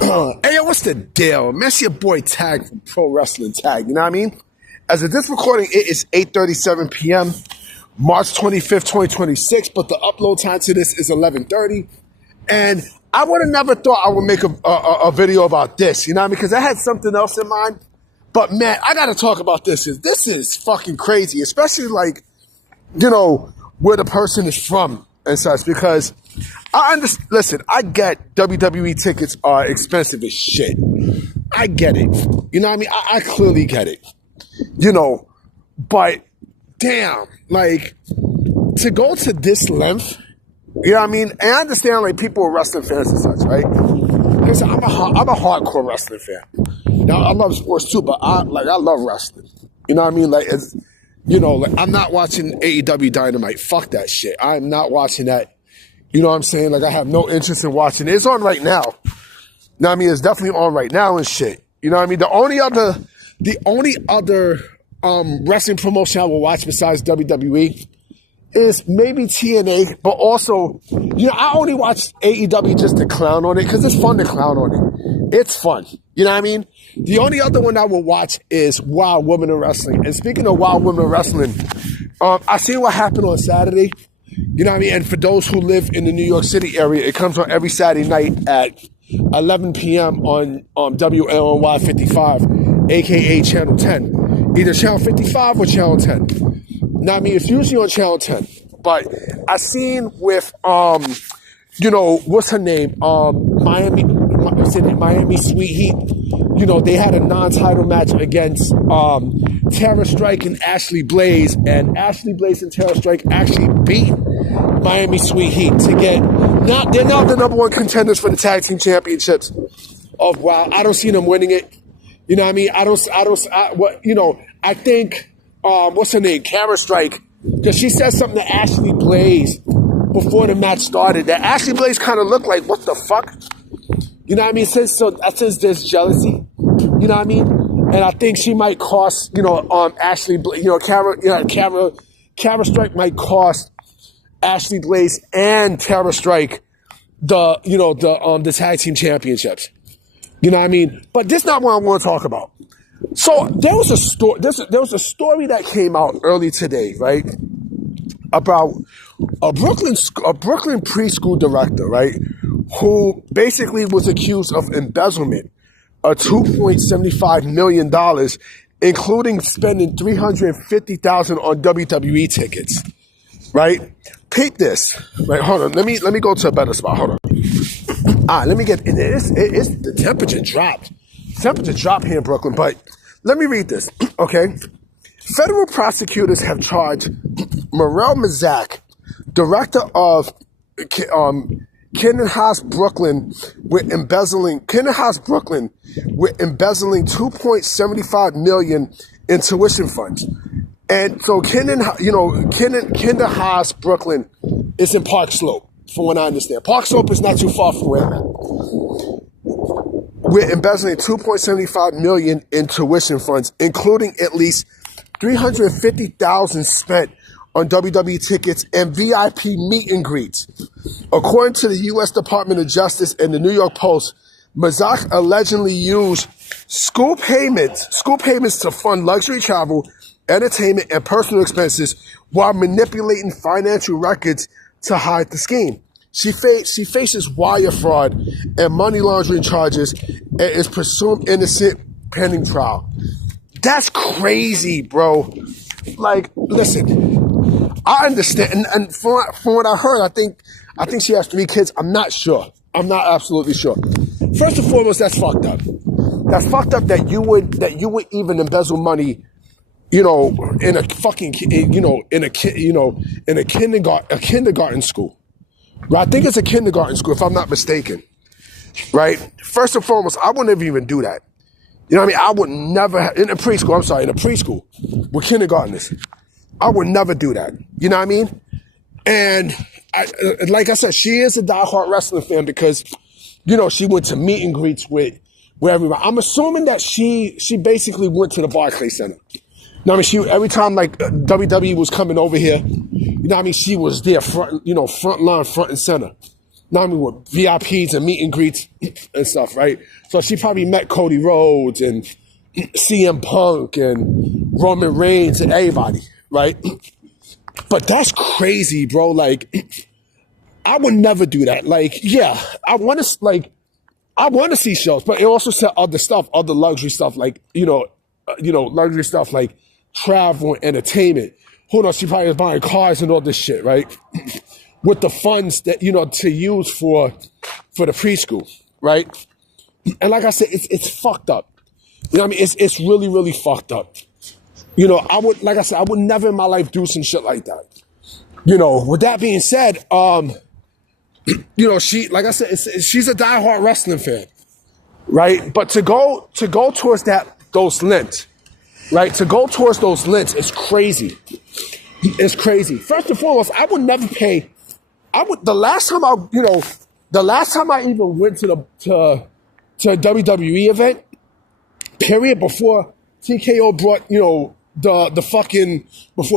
Hey, yo, what's the deal? Man, it's your boy Tag from Pro Wrestling Tag, you know what I mean? As of this recording, it is 8:37 p.m., March 25th, 2026, but the upload time to this is 11:30. And I would have never thought I would make a video about this, you know what I mean? Because I had something else in mind. But man, I got to talk about this. This is fucking crazy, especially like, you know, where the person is from and such, because listen, I get WWE tickets are expensive as shit. I get it. You know what I mean? I clearly get it. You know, but damn, like, to go to this length, you know what I mean? And I understand, like, people are wrestling fans and such, right? Listen, I'm a hardcore wrestling fan. Now, I love sports too, but I love wrestling. You know what I mean? Like, it's, you know, like, I'm not watching AEW Dynamite. Fuck that shit. I'm not watching that. You know what I'm saying? Like, I have no interest in watching it. It's on right now. You know what I mean? It's definitely on right now and shit. You know what I mean? The only other wrestling promotion I will watch besides WWE is maybe TNA, but also, you know, I only watch AEW just to clown on it because it's fun to clown on it. It's fun. You know what I mean? The only other one I will watch is Wild Women in Wrestling. And speaking of Wild Women in Wrestling, I seen what happened on Saturday. You know what I mean? And for those who live in the New York City area, it comes on every Saturday night at 11 p.m. on WLNY 55, a.k.a. Channel 10. Either Channel 55 or Channel 10. Now, I mean, it's usually on Channel 10. But I seen with, you know, what's her name? Miami Sweet Heat. You know, they had a non-title match against Tara Strike and Ashley Blaze. And Ashley Blaze and Tara Strike actually beat Miami Sweet Heat to get, they're now the number one contenders for the tag team championships of WoW. I don't see them winning it. You know what I mean? I think, what's her name? Tara Strike, because she said something to Ashley Blaze before the match started that Ashley Blaze kind of looked like, what the fuck? You know what I mean? Since there's jealousy, you know what I mean? And I think she might cost, you know, Ashley, you know, Tara Strike might cost Ashley Blaze and Tara Strike the tag team championships. You know what I mean? But this is not what I want to talk about. So there was a story that came out early today, right? About a Brooklyn preschool director, right? Who basically was accused of embezzlement of $2.75 million, including spending $350,000 on WWE tickets, right? Peep this, right? Hold on, let me go to a better spot. Hold on. Let me get in there. It's the temperature dropped. Temperature dropped here in Brooklyn, but let me read this, okay? Federal prosecutors have charged Morel Mazak, director of Kenden House Brooklyn, with embezzling $2.75 million in tuition funds. And so Kenden House Brooklyn is in Park Slope, from what I understand. Park Slope is not too far from where I'm at. We're embezzling $2.75 million in tuition funds, including at least $350,000 spent on WWE tickets and VIP meet and greets. According to the U.S. Department of Justice and the New York Post, Mazak allegedly used school payments to fund luxury travel, entertainment, and personal expenses while manipulating financial records to hide the scheme. She faces wire fraud and money laundering charges and is presumed innocent pending trial. That's crazy, bro. Like, listen, I understand, and from what I heard, I think she has 3 kids. I'm not sure. I'm not absolutely sure. First and foremost, that's fucked up. That's fucked up that you would even embezzle money, you know, in a fucking, you know, in a kindergarten school. Right? I think it's a kindergarten school, if I'm not mistaken. Right? First and foremost, I wouldn't even do that. You know what I mean? I would never, in a preschool with kindergartners, I would never do that. You know what I mean? And like I said, she is a diehard wrestling fan because, you know, she went to meet and greets with everybody. I'm assuming that she basically went to the Barclays Center. You know what I mean? Every time like WWE was coming over here, you know what I mean? She was there front line, front and center. not only with VIPs and meet and greets and stuff, right? So she probably met Cody Rhodes and CM Punk and Roman Reigns and everybody, right? But that's crazy, bro. Like, I would never do that. Like, yeah, I want to see shows, but it also said other stuff, other luxury stuff, like, luxury stuff like travel and entertainment. Hold on, she probably was buying cars and all this shit, right? With the funds that, to use for the preschool, right? And like I said, it's fucked up. You know what I mean? It's really, really fucked up. I would never in my life do some shit like that. With that being said, she, like I said, she's a diehard wrestling fan, right? But to go towards those lengths, right? To go towards those lengths is crazy. It's crazy. First and foremost, I would never pay. The last time I even went to a WWE event, period, before TKO brought, before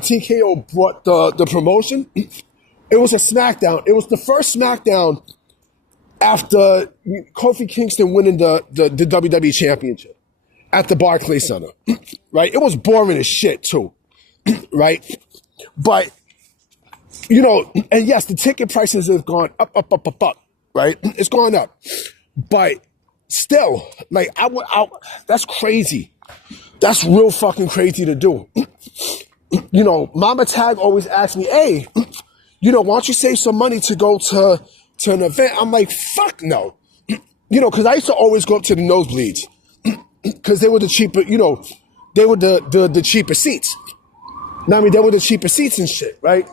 TKO brought the promotion, it was a SmackDown. It was the first SmackDown after Kofi Kingston winning the WWE Championship at the Barclays Center, right? It was boring as shit too, right? But, and yes, the ticket prices have gone up, right? It's gone up. But still, like, that's crazy. That's real fucking crazy to do. Mama Tag always asks me, hey, why don't you save some money to go to an event? I'm like, fuck no. Because I used to always go up to the nosebleeds. Because they were the cheaper, they were the cheaper seats. Now, I mean, they were the cheaper seats and shit, right?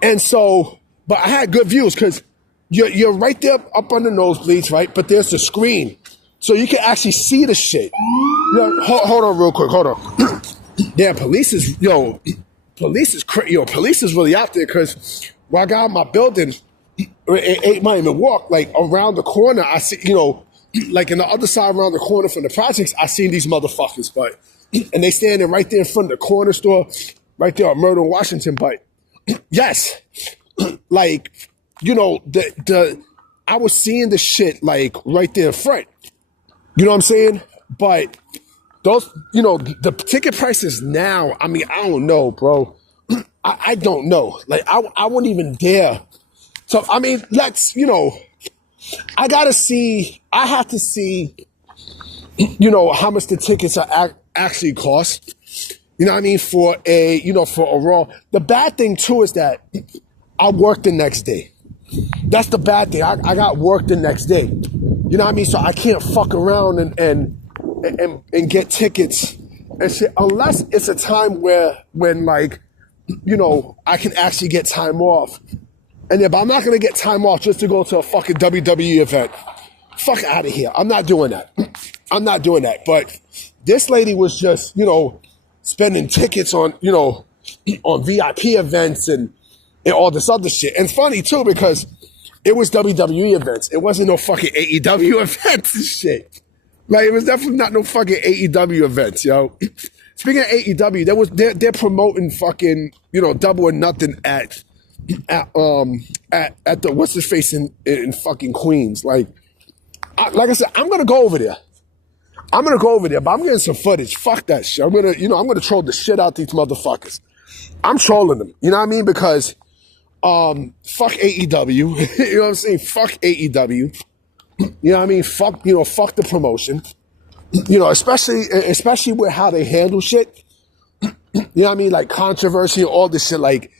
And so, but I had good views because you're right there up on the nosebleeds, right? But there's the screen. So you can actually see the shit. Hold on real quick, hold on. Yeah, police is really out there because when I got out of my building, 8 Mile and walk, like around the corner, I see, like in the other side around the corner from the projects, I seen these motherfuckers, but, and they standing right there in front of the corner store, right there on Myrtle, Washington, but yes, like, I was seeing the shit like right there in front. You know what I'm saying? But those, the ticket prices now, I mean, I don't know, bro. I don't know. Like, I wouldn't even dare. So, I mean, I have to see, how much the tickets are actually cost. You know what I mean? For a Raw. The bad thing too is that I work the next day. That's the bad thing. I got work the next day. You know what I mean? So I can't fuck around and get tickets and shit unless it's a time when like, I can actually get time off. And if I'm not gonna get time off just to go to a fucking WWE event, fuck out of here. I'm not doing that. I'm not doing that. But this lady was just, spending tickets on, on VIP events and all this other shit. And it's funny too because it was WWE events. It wasn't no fucking AEW events and shit. Like, it was definitely not no fucking AEW events, yo. Speaking of AEW, they're promoting fucking, Double or Nothing at the what's his face in fucking Queens. Like I said, I'm gonna go over there. But I'm getting some footage. Fuck that shit. I'm gonna troll the shit out these motherfuckers. I'm trolling them. You know what I mean? Because fuck AEW. You know what I'm saying? Fuck AEW. You know what I mean? Fuck the promotion. Especially with how they handle shit. You know what I mean? Like controversy and all this shit. Like,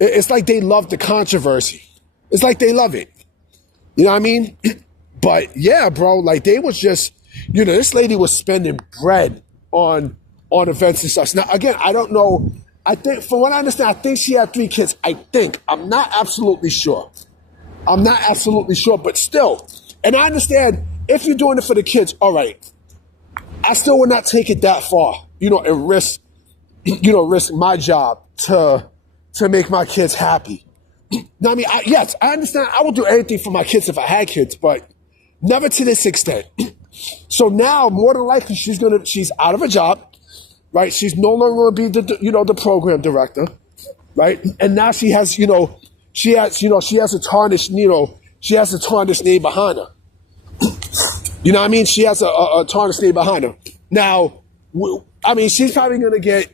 it's like they love the controversy. It's like they love it. You know what I mean? But yeah, bro, like they was just, this lady was spending bread on events and such. Now, again, I don't know. I think, from what I understand, I think she had 3 kids. I'm not absolutely sure. But still. And I understand if you're doing it for the kids, all right. I still would not take it that far, and risk my job to make my kids happy. Now, I mean, yes, I understand. I would do anything for my kids if I had kids, but never to this extent. So now, more than likely, she's out of a job, right? She's no longer going to be the program director, right? And now she has a tarnished, she has a tarnished name behind her. You know what I mean? She has a tarnished name behind her. Now, I mean, she's probably going to get,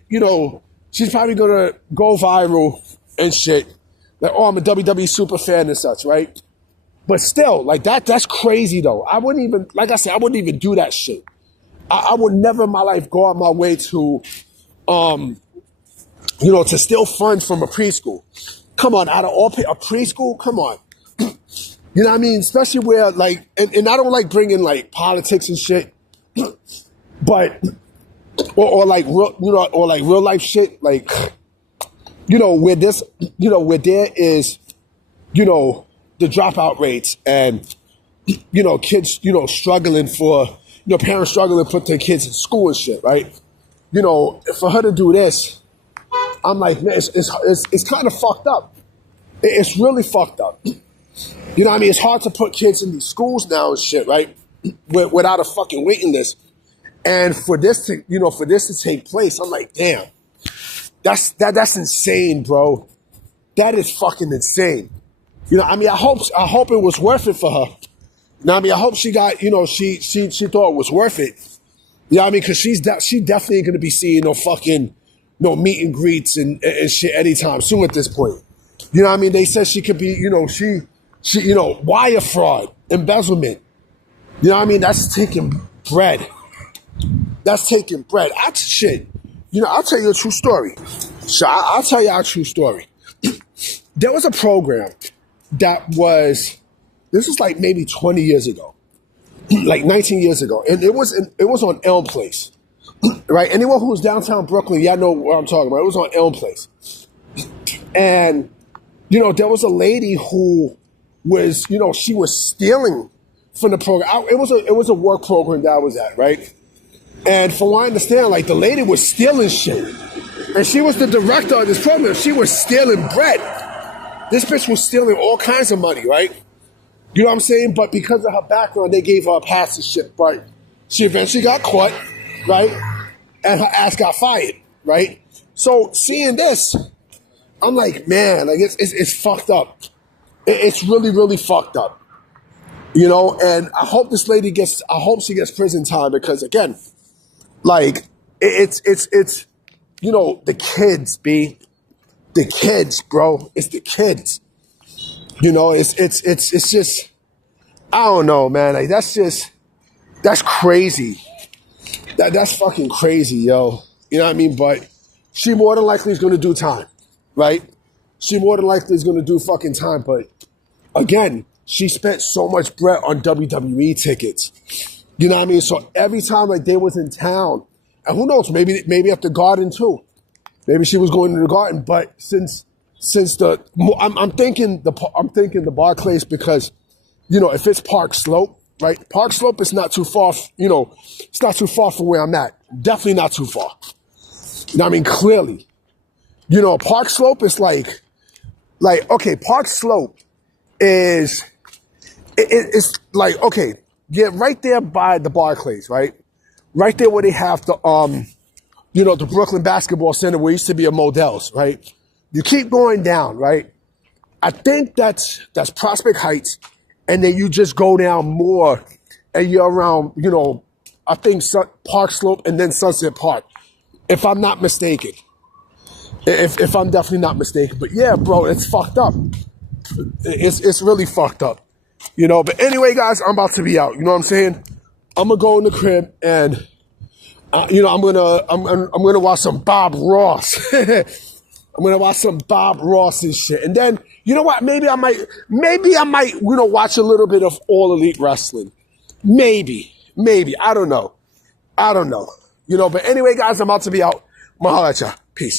she's probably going to go viral and shit. Like, oh, I'm a WWE super fan and such, right? But still, like, that's crazy, though. I wouldn't even, like I said, I wouldn't even do that shit. I would never in my life go out my way to, to steal funds from a preschool. Come on, out of all, a preschool? Come on. You know what I mean? Especially where, like, and I don't like bringing, like, politics and shit, but, or like, or like real life shit, like, where this, where there is, the dropout rates and, kids, struggling for, parents struggling to put their kids in school and shit, right? For her to do this, I'm like, man, it's kind of fucked up. It's really fucked up. You know what I mean? It's hard to put kids in these schools now and shit, right? Without a fucking waiting list. And for this to take place, I'm like, damn, that's insane, bro. That is fucking insane. I mean, I hope it was worth it for her. You know what I mean? I hope she got, she thought it was worth it. You know what I mean? Because she's definitely going to be seeing no fucking, meet and greets and shit anytime soon at this point. You know what I mean? They said she could be, she wire fraud, embezzlement. You know what I mean? That's taking bread. That's taking bread. Shit. I'll tell you a true story. So I'll tell you a true story. There was a program that this was like maybe 20 years ago, like 19 years ago. And it was on Elm Place, right? Anyone who was downtown Brooklyn, y'all know what I'm talking about. It was on Elm Place. And, there was a lady who was, she was stealing from the program. It was a work program that I was at, right? And from what I understand, like, the lady was stealing shit. And she was the director of this program. She was stealing bread. This bitch was stealing all kinds of money, right? You know what I'm saying? But because of her background, they gave her a pass to shit, right? She eventually got caught, right? And her ass got fired, right? So seeing this, I'm like, man, like, it's fucked up. It's really, really fucked up. And I hope this lady gets prison time because, again, like, it's the kids, B. The kids, bro. It's the kids. It's just, I don't know, man. Like, that's crazy. That's fucking crazy, yo. You know what I mean? But she more than likely is going to do time, right? She more than likely is going to do fucking time. But again, she spent so much bread on WWE tickets. You know what I mean? So every time, like, they was in town, and who knows, maybe at the Garden too. Maybe she was going to the Garden, but since I'm thinking the Barclays because, if it's Park Slope, right? Park Slope is not too far, it's not too far from where I'm at. Definitely not too far. You know what I mean? Clearly. Park Slope is like, okay, Park Slope it's like, okay, yeah, right there by the Barclays, right? Right there where they have the Brooklyn Basketball Center where it used to be a Modell's, right? You keep going down, right? I think that's Prospect Heights, and then you just go down more, and you're around, I think Park Slope and then Sunset Park, if I'm not mistaken. If I'm definitely not mistaken. But yeah, bro, it's fucked up. It's really fucked up. But anyway, guys, I'm about to be out. You know what I'm saying? I'm gonna go in the crib and I'm gonna watch some Bob Ross. I'm gonna watch some Bob Ross and shit. And then, you know what? Maybe I might, watch a little bit of All Elite Wrestling. Maybe. I don't know. But anyway, guys, I'm about to be out. Mahalo at ya. Peace.